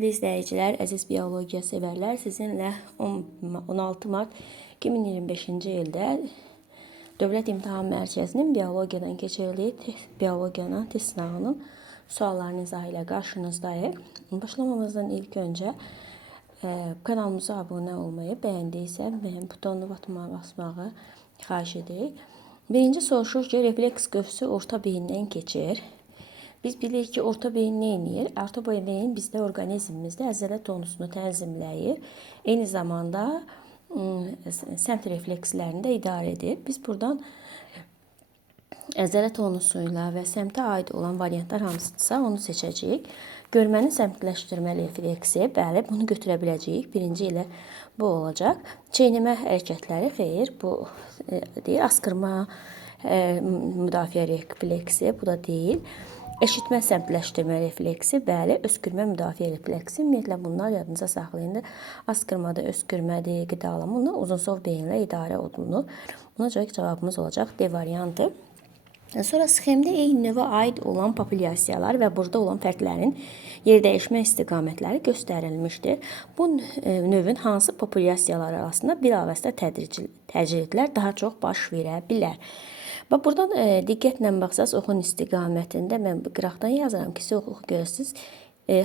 Hörmətli izləyicilər, əziz biologiya sevərlər, sizinlə 16 mart 2025-ci ildə Dövlət İmtahan Mərkəzinin biologiyadan keçirildiyi biologiyanın test sınağının suallarını izah ilə qarşınızdayıq. Başlamamızdan ilk öncə kanalımıza abunə olmayı, bəyəndiysə bəyən butonuna basmağı xahiş edirik. Birinci soruşur ki, refleks qövsü orta beyindən keçir. Biz bilirik ki, orta beyin nə edir? Orta beyin bizdə orqanizmimizdə əzələ tonusunu tənzimləyir. Eyni zamanda səmt reflekslərini də idarə edir. Biz buradan əzələ tonusuyla və səmtə aid olan variantlar hansıdırsa onu seçəcəyik. Görmənin səmtləşdirmə refleksi, bəli, bunu götürə biləcəyik. Birinci ilə bu olacaq. Çeynəmə hərəkətləri, xeyr, bu deyil. Askırma müdafiə refleksi, bu da deyil. Eşitmə səmtləşdirmə refleksi, bəli, öskürmə müdafiə refleksi. Ümumiyyətlə bunlar yadınıza saxlayın. Askırmada öskürmədir, qidalama, bunlar uzunsov beyinlə idarə olunur. Buna görə cavabımız olacaq D variantı. Sonra sxemdə eyni növə aid olan populyasiyalar və burada olan fərqlərin yerdəyişmə istiqamətləri göstərilmişdir. Bu növün hansı populyasiyalar arasında bilavasitə təcridlər daha çox baş verə bilər? Bax, buradan diqqətlə baxsaq, oxun istiqamətində mən qıraqdan yazıram ki, siz oxu görəsiniz.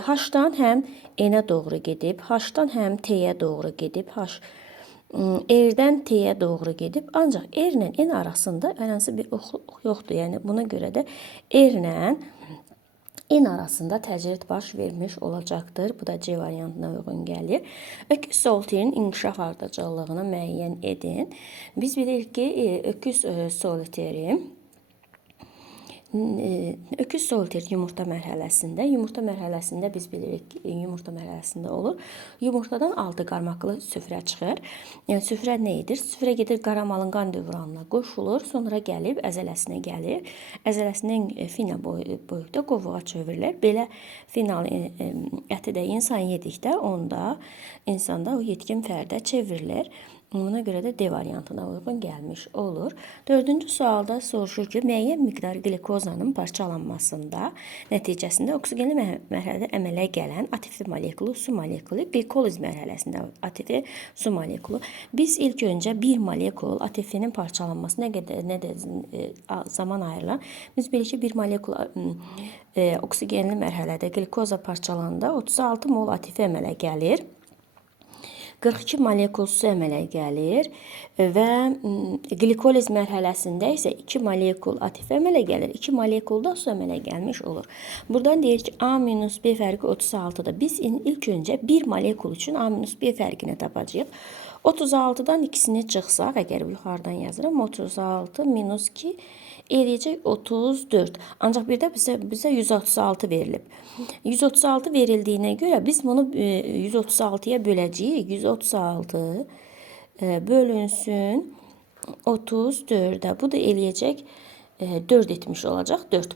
H-dan həm N-ə doğru gedib, H-dan həm T-yə doğru gedib, R-dən T-yə doğru gedib. Ancaq R-lə N arasında hər hansı bir ox yoxdur. Yəni buna görə də R-lə N arasında təcrid baş vermiş olacaqdır. Bu da C variantına uyğun gəlir. Öküz soliterin inkişaf ardıcıllığını müəyyən edin. Biz bilirik ki, öküz soliter yumurta mərhələsində biz bilirik ki, yumurta mərhələsində olur. Yumurtadan 6 qarmaqlı süfrə çıxır. Yəni süfrə nə edir? Süfrə gedir qaramalın qan dövranına qoşulur, sonra gəlib əzələsinə gəlir. Əzələsindən final boyutda qovuğa çevrilir. Belə final əti də insan yedikdə onda insanda o yetkin fərdə çevrilir. Buna görə də D variantına uyğun gəlmiş olur. Dördüncü sualda soruşur ki, müəyyən miqdar qlikozanın parçalanmasında nəticəsində oksigenli mərhələdə əmələ gələn atifli molekulu, su molekulu, glikoliz mərhələsində atifli su molekulu. Biz ilk öncə bir molekul atiflinin parçalanması nə qədər zaman ayrılan. Biz bilirik ki, bir molekul oksigenli mərhələdə glikoza parçalananda 36 mol atifli əmələ gəlir. 42 molekul su əmələ gəlir və glikoliz mərhələsində isə 2 molekul atif əmələ gəlir. 2 molekulda su əmələ gəlmiş olur. Buradan deyir ki, A-B fərqi 36-dır. Biz ilk öncə 1 molekul üçün A-B fərqini tapacağıq. 36-dan ikisini çıxsaq, əgər yuxarıdan yazıram, 36 minus 2 eləyəcək 34. Ancaq bir də bizə 136 verilib. 136 verildiyinə görə biz bunu 136-ya böləcəyik. 136 bölünsün 34-ə. Bu da eləyəcək 4 etmiş olacaq. 4.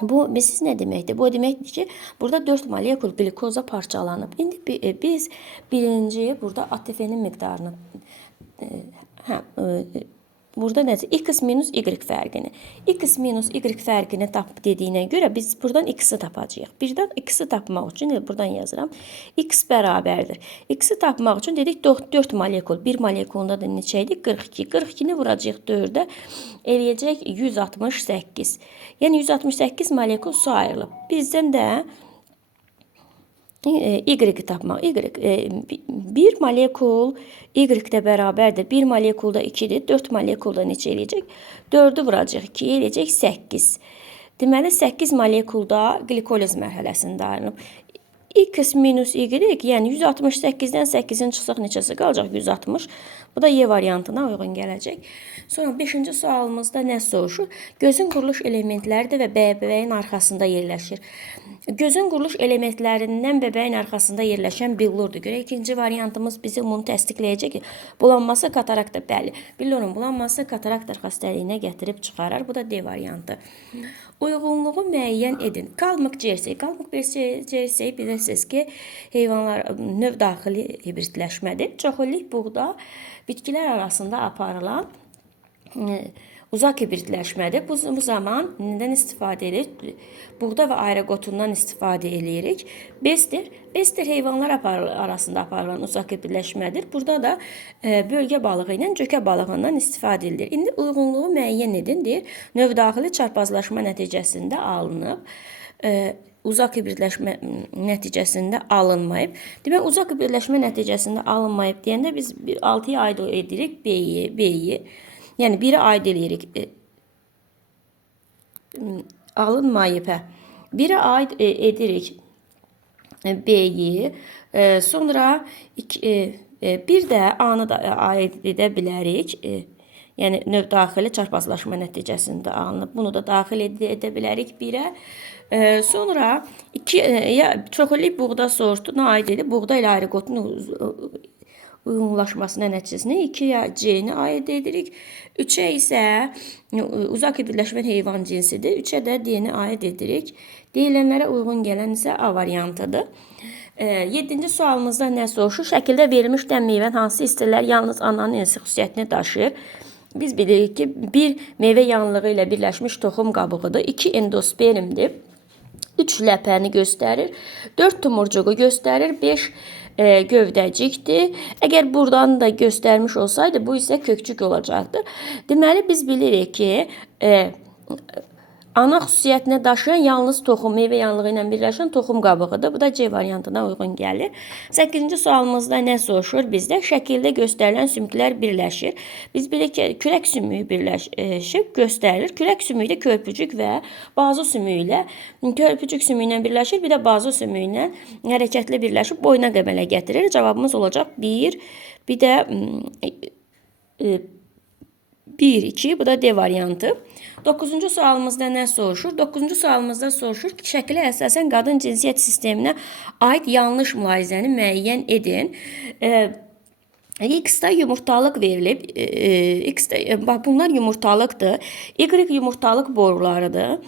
Bu siz nə deməkdir? Bu deməkdir ki, burada 4 molekul glikoza parçalanıb. İndi biz birinci burada ATF-nin miqdarını burada necə? X minus Y fərqini. X minus Y fərqini tap dediyinə görə biz buradan X-i tapacağıq. Birdən X-i tapmaq üçün buradan yazıram. X bərabərdir. X-i tapmaq üçün dedik 4 molekul. 1 molekulunda da neçə idi? 42. 42-ni vuracağıq 4-ə. Eləyəcək 168. Yəni 168 molekul su ayrılıb. Bizdən də Y tapmaq. Bir molekul Y-də bərabərdir. 1 molekulda 2-dir. 4 molekulda neçə eləyəcək? 4-ü vuracaq. 2 eləyəcək 8. Deməli, 8 molekulda glikoliz mərhələsində ayrılıb. X minus Y, yəni 168-dən 8-in çıxsaq neçəsi qalacaq? 160. Bu da Y variantına uyğun gələcək. Sonra 5-ci sualımızda nə soruşur? Gözün quruluş elementləri və bəbəyin arxasında yerləşir. Gözün quruluş elementlərindən bəbəyin arxasında yerləşən billurdur. Görə ikinci variantımız bizi bunu təsdiqləyəcək ki, bulanması katarakta, bəli. Billurun bulanması katarakta xəstəliyinə gətirib çıxarar. Bu da D variantı. Uyğunluğu müəyyən edin. Kalmık cersey. Kalmık cersey bilirsiniz ki, heyvanlar növ daxili hibridləşmədir. Çoxillik buğda bitkilər arasında aparılan uzaq hibridləşmədir. Bu zaman nədən istifadə edirik? Buğda və aeroqotundan istifadə edirik. Bestir. Bestir heyvanlar arasında aparılan uzaq hibridləşmədir. Burada da bölgə balığı ilə cökə balığından istifadə edilir. İndi uyğunluğu müəyyən edin deyir. Növdaxili çarpazlaşma nəticəsində alınıb. Uzaq hibridləşmə nəticəsində alınmayıb. Demək, uzaq hibridləşmə nəticəsində alınmayıb deyəndə biz 6-ya aid edirik B-yi. Yəni, biri aid edirik. Alınmayıb, biri aid edirik B-yi. Sonra bir də A-nı da aid edə bilərik. Yəni, növdaxili çarpazlaşma nəticəsində alınıb. Bunu da daxil edə bilərik 1-ə. Sonra çoxillik buğda sortuna aid edib, buğda ilə aeroqotun uyğunlaşmasına nəticəsində 2-yə C-ni aid edirik. 3-ə isə uzaq hibridləşmə heyvan cinsidir. 3-ə də D-ni aid edirik. Deyilənlərə uyğun gələn isə A variantıdır. 7-ci sualımızda nə soruşur? Şəkildə verilmiş dən meyvənin hansı hissələr yalnız ananın insi xüsusiyyətini daşıyır? Biz bilirik ki, 1 meyvə yanlığı ilə birləşmiş toxum qabığıdır. 2 endospermdir. 3 ləpəni göstərir. 4 tumurcuğu göstərir. 5 gövdəcikdir. Əgər buradan da göstərmiş olsaydı, bu isə kökçük olacaqdır. Deməli, biz bilirik ki, ana xüsusiyyətinə daşıyan yalnız toxum, meyvə yanlığı ilə birləşən toxum qabığıdır. Bu da C variantına uyğun gəlir. 8-ci sualımızda nə soruşur? Bizdə şəkildə göstərilən sümüklər birləşir. Biz bilirik ki, kürək sümüyü birləşib göstərilir. Kürək sümüyü də körpücük və bazo sümüyü ilə, körpücük sümüyü ilə birləşir. Bir də bazo sümüyü ilə hərəkətli birləşib boyuna qəmələ gətirir. Cavabımız olacaq 1, bir də 1, 2, bu da D variantı. 9-cu sualımızda nə soruşur? 9-cu sualımızda soruşur ki, şəkilə əsasən qadın cinsiyyət sisteminə aid yanlış mülahizəni müəyyən edin. X-də yumurtalıq verilib. Bunlar yumurtalıqdır. Y yumurtalıq borularıdır.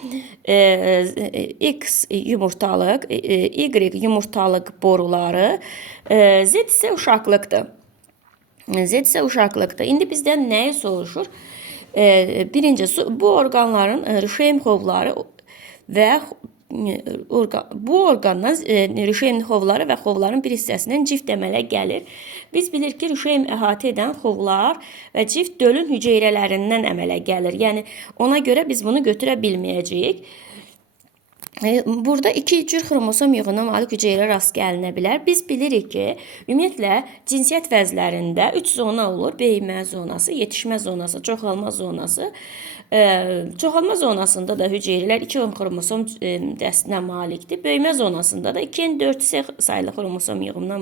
X yumurtalıq, Y yumurtalıq boruları, Z isə uşaqlıqdır. Z isə uşaqlıqdır. İndi bizdən nəyi soruşur? Birincisi, bu orqanların rişeym xovları və bu orqandan rişeym xovları və xovların bir hissəsindən cift əmələ gəlir. Biz bilirik ki, rişeym əhatə edən xovlar və cift dölün hüceyrələrindən əmələ gəlir. Yəni, ona görə biz bunu götürə bilməyəcəyik. Burada 2 cür xromosom yığına malik hüceyrə rast gəlinə bilər. Biz bilirik ki, ümumiyyətlə cinsiyyət vəzlərində 3 zona olur. Böyümə zonası, yetişmə zonası, çoxalma zonası. Çoxalma zonasında da hüceyrələr 2 xromosom dəstinə malikdir. Böyümə zonasında da 2-nin 4 sayılı xromosom yığımına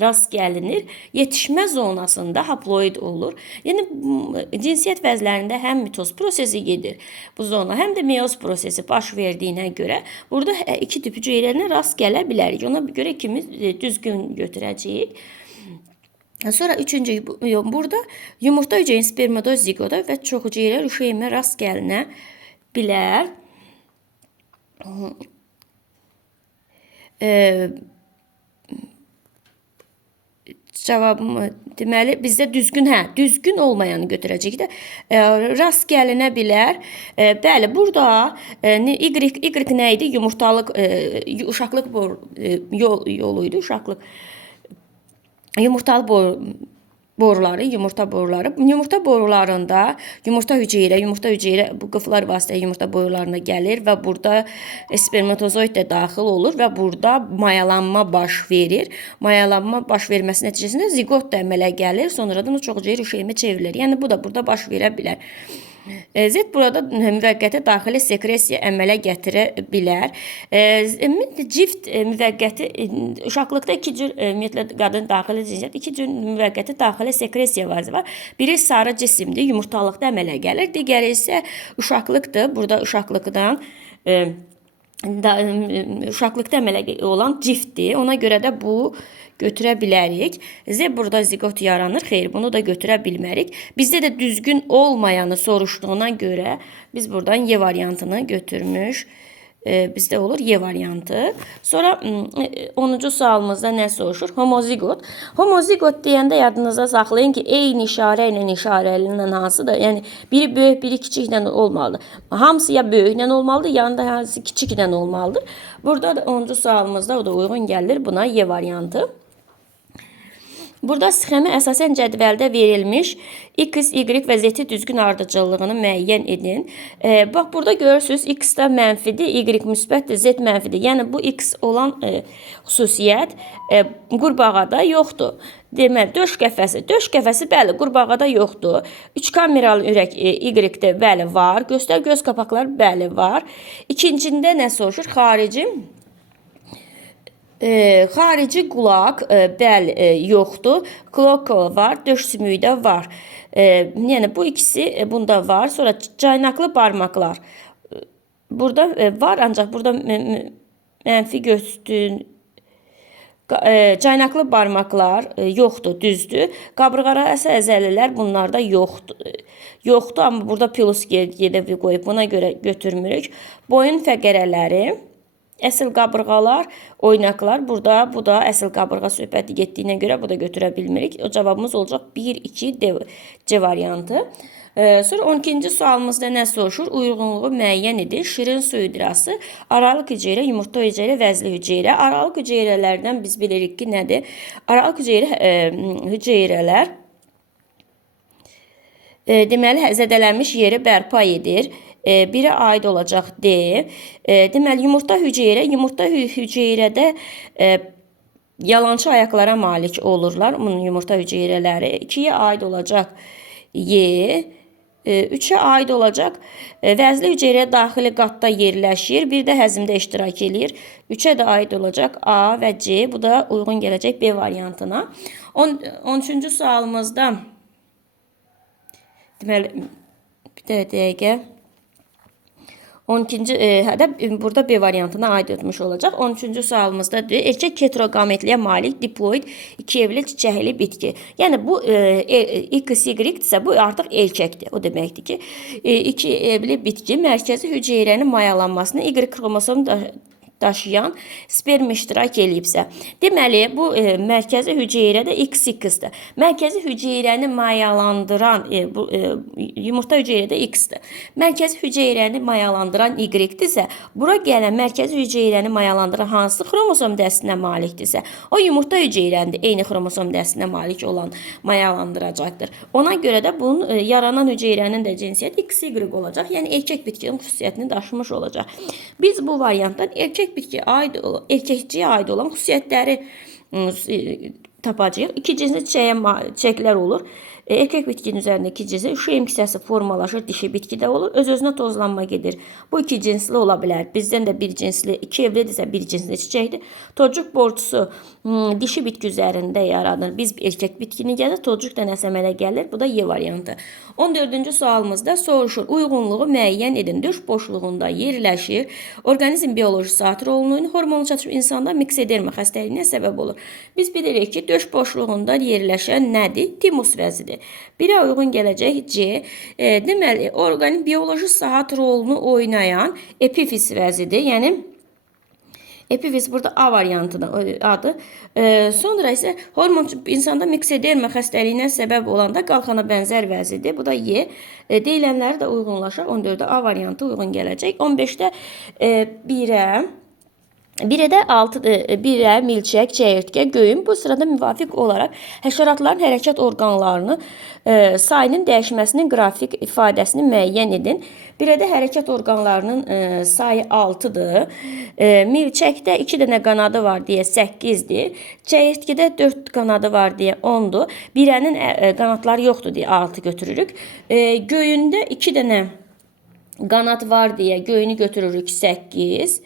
rast gəlinir. Yetişmə zonasında haploid olur. Yəni, cinsiyyət vəzlərində həm mitoz prosesi gedir bu zona, həm də meyoz prosesi baş verdiyinə görə burada 2 tip hüceyrələrə rast gələ bilərik. Ona görə ikimiz düzgün götürəcəyik. Sonra üçüncü, burada yumurta hüceyrə, spermadoz zigoda və çox hüceyrə rişeymə rast gəlinə bilər. Cavabımı deməli bizdə düzgün olmayanı götürəcəyik də. Rast gəlinə bilər. Bəli, burada Y nə idi? Yumurtalıq, uşaqlıq yoluydu, uşaqlıq. Yumurtalı boruları, yumurta boruları. Yumurta borularında yumurta hüceyrə bu qıflar vasitələ yumurta borularına gəlir və burada spermatozoid də daxil olur və burada mayalanma baş verir. Mayalanma baş verməsi nəticəsində zigot da əmələ gəlir, sonradan o çox hüceyrə rişeymə çevrilir. Yəni, bu da burada baş verə bilər. Z burada müvəqqəti daxili sekresiya əmələ gətirə bilər. Cift müvəqqəti, uşaqlıqda 2 cür, ümumiyyətlə qadın daxili cinsiyyət, 2 cür müvəqqəti daxili sekresiya var. Biri sarı cisimdir, yumurtalıqda əmələ gəlir. Digəri isə uşaqlıqdır. Burada uşaqlıqdan uşaqlıqda əmələ olan ciftdir. Ona görə də bu götürə bilərik. Z burada zigot yaranır. Xeyr, bunu da götürə bilmərik. Bizdə də düzgün olmayanı soruşduğuna görə biz buradan Y variantını götürmüş bizdə olur Y variantı. Sonra 10-cu sualımızda nə soruşur? Homozigot. Homozigot deyəndə yadınızda saxlayın ki, eyni işarə ilə işarəlinin hansıdır? Yəni biri böyük, biri kiçiklə olmalıdır. Hamısı ya böyüklə olmalıdır, yanında hansı kiçiklə olmalıdır. Burada da 10-cu sualımızda o da uyğun gəlir buna Y variantı. Burada sxemə əsasən cədvəldə verilmiş x, y və z düzgün ardıcıllığını müəyyən edin. Bax, burada görürsünüz, x da mənfidir, y müsbətdir, z mənfidir. Yəni, bu x olan xüsusiyyət qurbağada yoxdur. Deməli, döş qəfəsi, bəli, qurbağada yoxdur. Üç kameralı ürək y-də, bəli, var. Göstər göz qapaqları, bəli, var. İkincində nə soruşur? Xarici qulaq, bəli, yoxdur. Kloko var, döş sümüyü də var. Yəni, bu ikisi bunda var. Sonra caynaqlı barmaqlar. Burada var, ancaq burada mənfi göstün. Caynaqlı barmaqlar yoxdur, düzdür. Qaburğarası əzəlilər bunlarda yoxdur, amma burada plus gedib qoyub, buna görə götürmürük. Boyun fəqərələri, əsl qabırğalar, oynaqlar. Burada, bu da əsl qabırğa söhbəti getdiyinə görə bu da götürə bilmirik. O cavabımız olacaq 1-2 C variantı. Sonra 12-ci sualımızda nə soruşur? Uyğunluğu müəyyən edin. Şirin su hücrəsi, aralıq hüceyrə, yumurta hüceyrə, vəzli hüceyrə. Aralıq hüceyrələrdən biz bilirik ki, nədir? Aralıq hüceyrələr deməli, zədələnmiş yeri bərpa edir. Biri aid olacaq D. Deməli, yumurta hüceyrədə yalançı ayaqlara malik olurlar. Bunun yumurta hüceyrələri 2-yə aid olacaq Y. 3-ə aid olacaq. Vəzli hüceyrə daxili qatda yerləşir. Bir də həzmdə iştirak edir. 3-ə də aid olacaq A və C. Bu da uyğun gələcək B variantına. 13-cü sualımızda deməli, bir dəqiqə 12-ci burada B variantına aid etmiş olacaq. 13-cü sualımızda erkək heterogametliyə malik diploid iki evli çiçəkli bitki. Yəni bu X, Y-dirsə bu artıq erkəkdir. O deməkdir ki, iki evli bitki mərkəzi hüceyrənin mayalanmasını Y xromosomu daşıyan sperm iştirak eləyibsə. Deməli, bu mərkəzi hüceyrədə X-dir. Mərkəzi hüceyrəni mayalandıran, yumurta hüceyrədə X-dir. Mərkəzi hüceyrəni mayalandıran Y-dirsə, bura gələn mərkəzi hüceyrəni mayalandıran hansı xromosom dəstinə malikdirsə, o yumurta hüceyrəndə eyni xromosom dəstinə malik olan mayalandıracaqdır. Ona görə də bunun yaranan hüceyrənin də cinsiyyəti XY olacaq. Yəni, erkək bitkinin xüsusiyyətini daşımış olacaq. Biz bu variantdan erkəkciyə aid olan xüsusiyyətləri tapacağıq. İki cinsli çiçəklər olur. Erkək bitkinin üzərində iki cinsli üşüyüm kisəsi formalaşır, dişi bitkidə olur. Öz-özünə tozlanma gedir. Bu iki cinsli ola bilər. Bizdən də bir cinsli, iki evlidirsə bir cinsli çiçəkdir. Tocuq borcusu dişi bitki üzərində yaradır. Biz erkək bitkini gəlir, tocuq da nəsəmələ gəlir. Bu da Y variantı. 14-cü sualımızda soruşur. Uyğunluğu müəyyən edin. Döş boşluğunda yerləşir. Orqanizm bioloji saat rolunu hormonu çatışıb insanda miksedermi xəstəliyinə səbəb olur. Biz bilirik ki, döş boşluğunda yerləşən nədir? Timus vəzidir. Birə uyğun gələcək C. Deməli, orqanizm bioloji saat rolunu oynayan epifiz vəzidir. Yəni, epifiz burada A variantının adı. Sonra isə hormon insanda miksederma xəstəliyinə səbəb olanda qalxana bənzər vəzidir. Bu da Y. Deyilənləri də uyğunlaşır. 14-də A variantı uyğun gələcək. 15-də 1-də 1-ə milçək, çəyirtkə, göyüm. Bu sırada müvafiq olaraq həşəratların hərəkət orqanlarını sayının dəyişməsinin qrafik ifadəsini müəyyən edin. 1-də hərəkət orqanlarının sayı 6-dır. Milçəkdə 2 dənə qanadı var deyə 8-dir. Çəyirtkədə 4 qanadı var deyə 10-dur. 1-ənin qanadları yoxdur deyə 6 götürürük. Göyündə 2 dənə qanad var deyə göyünü götürürük 8.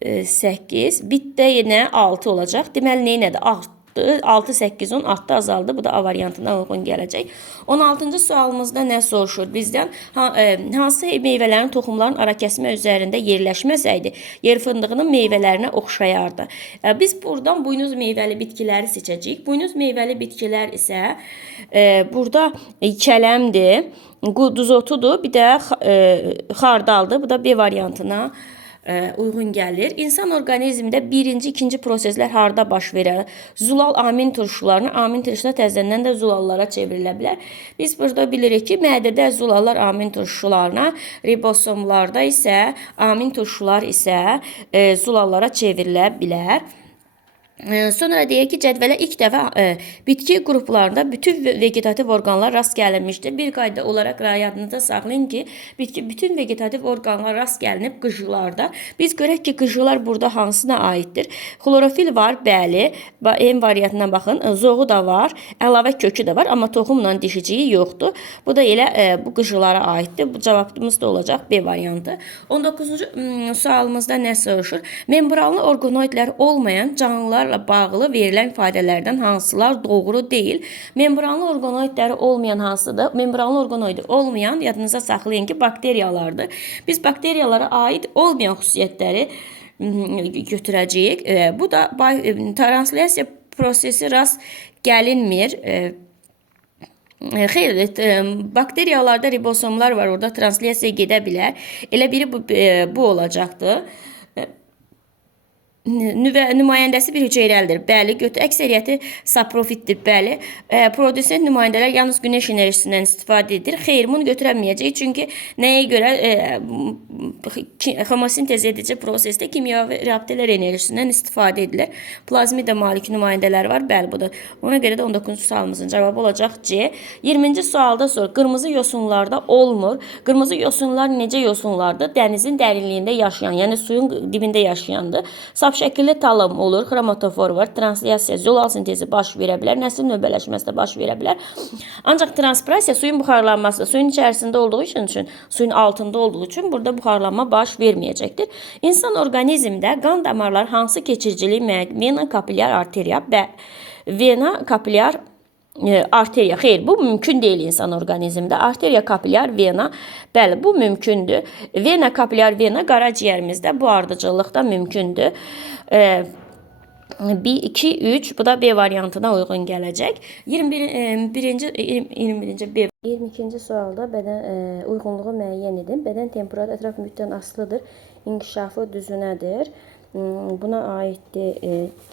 8. Bitdə yenə 6 olacaq. Deməli, neynədir? 6, 8, 10 artdı, azaldı. Bu da A variantına uyğun gələcək. 16-cı sualımızda nə soruşur bizdən? Hansı meyvələrin, toxumların ara kəsmə üzərində yerləşməsəydi, yer fındığının meyvələrinə oxşayardı. Biz buradan buynuz meyvəli bitkiləri seçəcəyik. Buynuz meyvəli bitkilər isə burada kələmdir, quduzotudur, bir də xardaldır. Bu da B variantına uyğun gəlir. İnsan orqanizmində birinci, ikinci proseslər harda baş verər? Zulal amin turşularına, amin turşular təzədən də zulallara çevrilə bilər. Biz burada bilirik ki, mədədə zulallar amin turşularına, ribosomlarda isə amin turşular isə zulallara çevrilə bilər. Sonra deyək ki, cədvələ ilk dəfə bitki qruplarında bütün vegetativ orqanlar rast gəlinmişdir. Bir qayda olaraq yadınızda saxlayın ki, bütün vegetativ orqanlar rast gəlinib qıcıqlarda. Biz görək ki, qıcıqlar burada hansına aiddir? Xlorofil var, bəli. M variantına baxın. Zoğu da var, əlavə kökü də var, amma toxumla dişiciyi yoxdur. Bu da elə bu qıcıqlara aiddir. Bu cavabımız da olacaq B variantı. 19-cu sualımızda nə soruşur? Membranlı orqanoidlər olmayan canlılar bağlı verilən ifadələrdən hansılar doğru deyil? Membranlı orqanoidləri olmayan hansıdır? Membranlı orqanoidi olmayan, yadınıza saxlayın ki, bakteriyalardır. Biz bakteriyalara aid olmayan xüsusiyyətləri götürəcəyik. Bu da translyasiya prosesi rast gəlinmir. Xeyr, bakteriyalarda ribosomlar var, orada translyasiya gedə bilər. Elə biri bu olacaqdır. Nümayəndəsi bir hüceyrəlidir. Bəli, əksəriyyəti saprofitdir. Bəli, prodüsent nümayəndələr yalnız günəş enerjisindən istifadə edir. Xeyr, bunu götürəməyəcək. Çünki nəyə görə homosintez edici prosesdə kimyəvi reaktivlər enerjisindən istifadə edilir. Plazmida malik nümayəndələr var. Bəli, bu da. Ona görə də 19-cu sualımızın cavabı olacaq C. 20-ci sualda sor. Qırmızı yosunlarda olmur. Qırmızı yosunlar necə yosunlardır? Dənizin dərinliyində yaşayan, yəni suyun dibində yaşayandır. Saf şəkilli talam olur, xromatofor var, translyasiya, zolal sintezi baş verə bilər, nəsil növbələşməsi də baş verə bilər. Ancaq transpirasiya suyun buxarlanması, suyun içərisində olduğu üçün, suyun altında olduğu üçün burada buxarlanma baş verməyəcəkdir. İnsan orqanizmdə qan damarlar hansı keçiriciliyi vena, kapilyar, arteriya və vena, kapilyar arteriya. Xeyr, bu mümkün deyil insan orqanizmdə. Arteriya, kapilyar, vena, bəli, bu mümkündür. Vena, kapilyar, vena qaraciyərimizdə bu ardıcıllıqda mümkündür. 1, 2, 3, bu da B variantına uyğun gələcək. 21-ci B. 22-ci sualda bədən uyğunluğu müəyyən edin. Bədən temperaturu ətraf mühitdən asılıdır. İnkişafı düzünədir. Buna aiddir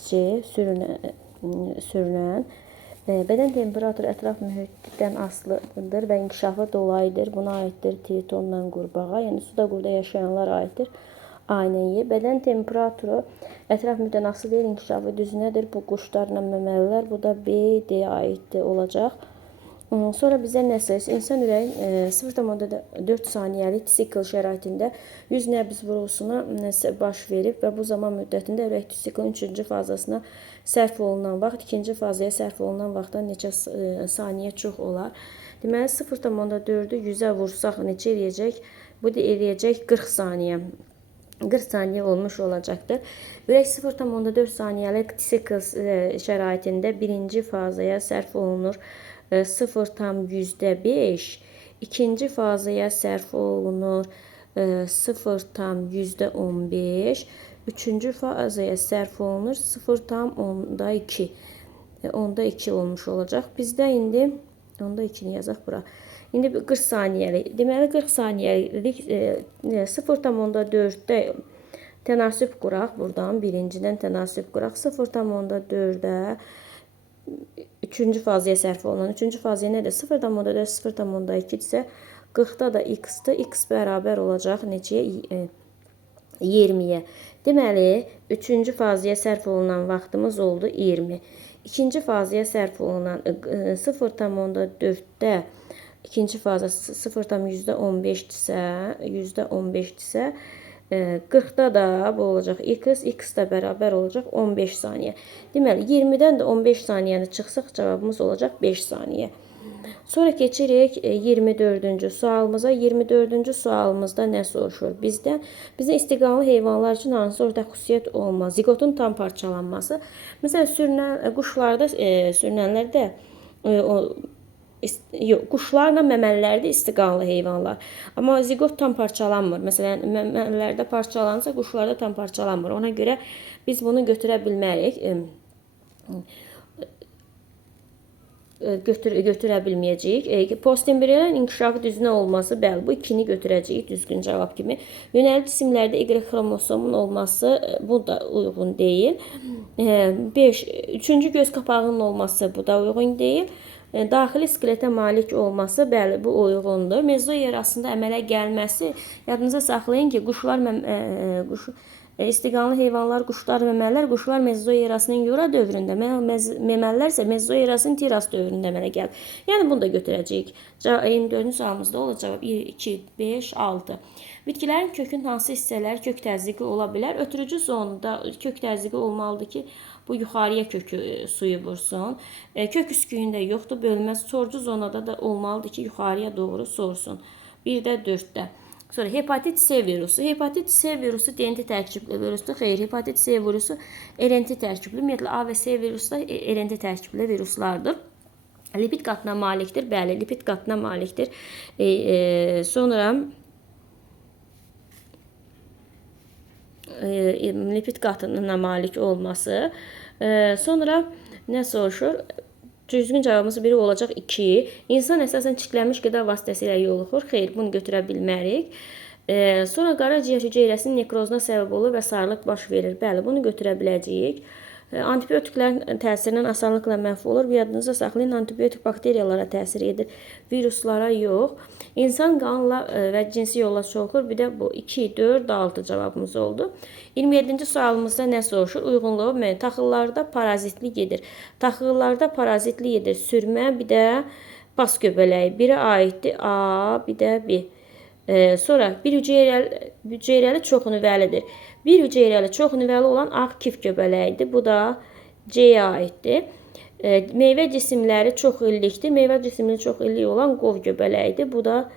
C, sürünən. Bədən temperaturu ətraf mühitdən asılıdır və inkişafı dolayıdır. Buna aiddir tritonla qurbağa, yəni suda qurda yaşayanlar aiddir. Aynəyə. Bədən temperaturu ətraf mühitdən asılı deyil, inkişafı düzünədir. Bu quşlarla məməlilər, bu da B, D aiddir olacaq. Sonra bizə nə sayır? İnsan ürəyin 0,4 saniyəlik sikl şəraitində 100 nəbz vurultusuna baş verib və bu zaman müddətində ürək siklin 3-cü fazasına sərf olunan vaxt, 2-ci fazaya sərf olunan vaxtdan neçə saniyə çox olar? Deməli, 0,4-ü 100-ə vursaq neçə eləyəcək? Bu da eləyəcək 40 saniyə. 40 saniyə olmuş olacaqdır. Ürək 0,4 saniyəlik sikl şəraitində birinci fazaya sərf olunur 0,5, ikinci fazaya sərf olunur 0,15, üçüncü fazaya sərf olunur 0,2. Onda 2 olmuş olacaq. Bizdə indi onda 2-ni yazaq bura. İndi 40 saniyəlik. Deməli 40 saniyəlik 0,4-də tənasüb quraq. Buradan birincidən tənasüb quraq. 0,4-də üçüncü fazaya sərf olunan. Üçüncü fazaya nədir? 0,4, 0,2-dirsə 40-da da x-dir. X bərabər olacaq neçəyə? 20-yə. Deməli, üçüncü fazaya sərf olunan vaxtımız oldu 20. İkinci fazaya sərf olunan 0,4-də ikinci faza 0,15-dirsə 40-da da bu olacaq x, x da bərabər olacaq 15 saniyə. Deməli, 20-dən də 15 saniyəni çıxsaq cavabımız olacaq 5 saniyə. Sonra keçirik 24-cü sualımıza. 24-cü sualımızda nə soruşur? Bizdə istiqanlı heyvanlar üçün hansı ortaq xüsusiyyət olmaz? Ziqotun tam parçalanması. Məsələn, quşlarda, sürünənlərdə quşlarla məməlilərdə istiqanlı heyvanlar. Amma ziqot tam parçalanmır. Məsələn, məməlilərdə parçalansa, quşlarda tam parçalanmır. Ona görə biz bunu götürə bilmərik. Götürə bilməyəcəyik. Postembriyal inkişafı düzgün olması, bəli, bu 2-ni götürəcəyik düzgün cavab kimi. Yönəli cisimlərdə Y xromosomun olması bu da uyğun deyil. 5. Üçüncü göz qapağının olması bu da uyğun deyil. Daxili skeletə malik olması, bəli, bu uyğundur. Mezoid erasında əmələ gəlməsi, yadınıza saxlayın ki, istiqanlı heyvanlar, quşlar, məməlilər, quşlar mezoid erasının Yura dövründə, məməlilər isə mezoid erasının Tiras dövründə əmələ gəlir. Yəni bunu da götürəcəyik. 24-cü sualımızda olacaq cavab 2, 5, 6. Bitkilərin kökün hansı hissələri kök təzyiqi ola bilər? Ötürücü zonda kök təzyiqi olmalıdır ki, bu yuxarıya kökü suyu vursun. Kök üsküyündə yoxdur, bölməz. Sorucu zonada da olmalıdır ki, yuxarıya doğru sorsun. 1-də 4-də. Sonra hepatit C virusu. Hepatit C virusu DNT tərkibli virusdur. Xeyr, hepatit C virusu RNT tərkibli. Ümumiyyətlə A və C virusu da RNT tərkibli viruslardır. Lipid qatına malikdir. Bəli, lipid qatına malikdir. Sonra lipid qatına malik olması. Sonra nə soruşur? Düzgün cavabımız biri olacaq 2. İnsan əsasən çiklənmiş qida vasitəsilə yoluxur. Xeyr, bunu götürə bilmərik. Sonra qaraciyər hüceyrəsinin nekrozuna səbəb olur və sarılıq baş verir. Bəli, bunu götürə biləcəyik. Antibiotiklərin təsirindən asanlıqla məhv olur. Yadınızda saxlayın, antibiotik bakteriyalara təsir edir, viruslara yox. İnsan qanla və cinsi yolla çoluxur. Bir də bu 2, 4, 6 cavabımız oldu. 27-ci sualımızda nə soruşur? Uyğunluğu taxıllarda parazitlik gedir. Taxıllarda parazitlik gedir. Sürmə, bir də bas göbələyi. Biri aiddir A, bir də B. Sonra bir hüceyrəli çox nüvəlidir. Bir hüceyrəli çox nüvəli olan ağ kif göbələyidir. Bu da C-yə aiddir. Meyvə cisimləri çox illikdir. Meyvə cisimli çox illik olan qov göbələyidir. Bu da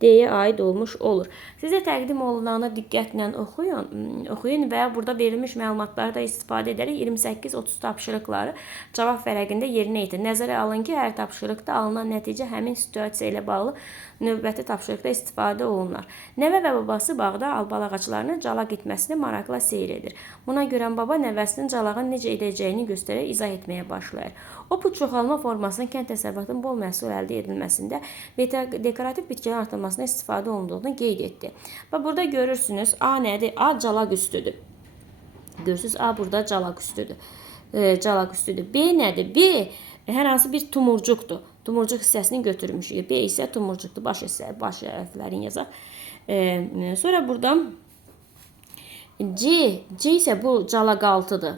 D-yə aid olmuş olur. Sizə təqdim olunanı diqqətlə oxuyun və burada verilmiş məlumatları da istifadə edərək 28-30 tapşırıqları cavab vərəqində yerinə yetirin. Nəzərə alın ki, hər tapşırıqda alınan nəticə həmin situasiya ilə bağlı növbəti tapşırıqda istifadə olunur. Nəvə və babası bağda albal ağaclarının calaq etməsini maraqla seyr edir. Buna görə baba nəvəsinin calağın necə edəcəyini göstərərək izah etməyə başlayır. O, bu çoxalma formasının kənd təsərrüfatının bol məhsul əldə edilməsində və dekorativ bitkilərin artırılmasına istifadə olunduğunu qeyd etdi. Və burada görürsünüz, A nədir? A calaq üstüdür. Görürsünüz, A burada calaq üstüdür. B nədir? B hər hansı bir tumurcuqdur. Tumurcuq hissəsini götürmüşük. B isə tumurcuqdur. Baş hərflərini yazaq. Sonra burada C isə bu calaqaltıdır.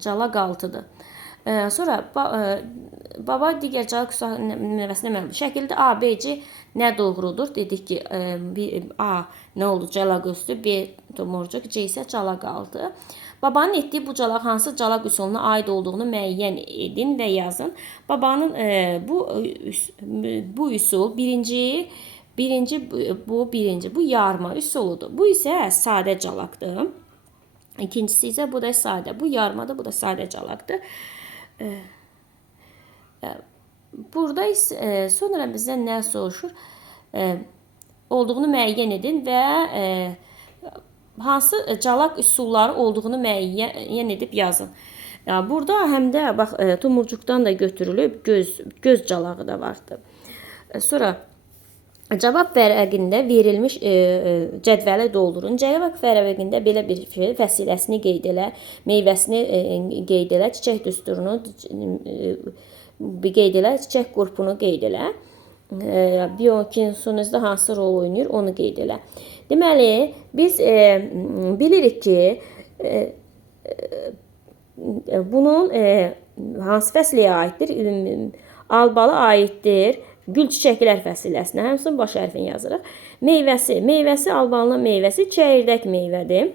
Calaqaltıdır. Sonra baba digər calaq nüvəsinə məlumat. Şəkildə A, B, C nə doğrudur? Dedik ki, A nə oldu? Calaq üstü, B tumurcuq, C isə calaqaltı. Babanın etdiyi bu calaq hansı calaq üsuluna aid olduğunu müəyyən edin və yazın. Babanın bu üsul birinci bu yarma üsuludur. Bu isə sadə calaqdır. İkincisi isə bu da sadə. Bu yarmadır, bu da sadə calaqdır. Burada isə sonra bizdən nə soruşur? Olduğunu müəyyən edin və hansı calaq üsulları olduğunu müəyyən edib yazın. Burada həm də bax tumurcuqdan da götürülüb göz calağı da vardı. Sonra cavab vərəqində verilmiş cədvəli doldurun. Cavab vərəqində belə bir fəsiləsini qeyd elə, meyvəsini qeyd elə, çiçək düsturunu qeyd elə, çiçək qrupunu qeyd elə. Biokinezdə hansı rol oynayır, onu qeyd elə. Deməli, biz bilirik ki, bunun hansı fəsliyə aiddir? Albalı aiddir gül çiçəklər fəsiləsinə. Həmçinin baş hərfini yazırıq. Meyvəsi albalının meyvəsi çəyirdək meyvədir.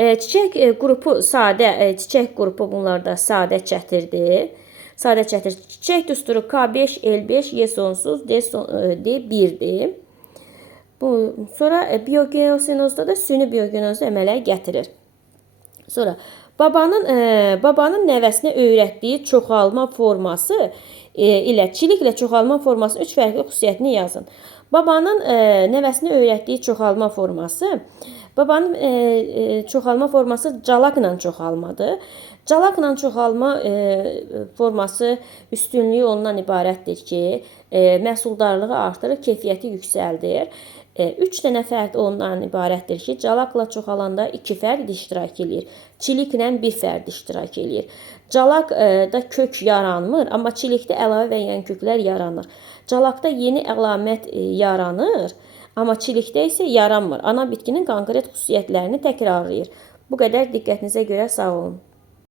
Çiçək qrupu sadə, çiçək qrupu bunlarda sadə çətirdir. sadə çətir. Çiçək düsturu K5, L5, Y sonsuz, D1-dir. Sonra biogeosinozda da süni biogenozda əmələ gətirir. Sonra babanın nəvəsinə öyrətdiyi çoxalma forması ilə çiliklə çoxalma formasının 3 fərqli xüsusiyyətini yazın. Babanın nəvəsinə öyrətdiyi çoxalma forması, çoxalma forması calaqla çoxalmadır. Calaqla çoxalma forması üstünlüyü ondan ibarətdir ki, məhsuldarlığı artırır, keyfiyyəti yüksəldir. 3 dənə fərd ondan ibarətdir ki, calaqla çoxalanda 2 fərd iştirak edir. Çiliklə 1 fərd iştirak edir. Calaqda kök yaranmır, amma çilikdə əlavə və yan köklər yaranır. Calaqda yeni əlamət yaranır, amma çilikdə isə yaranmır. Ana bitkinin konkret xüsusiyyətlərini təkrarlayır. Bu qədər, diqqətinizə görə sağ olun.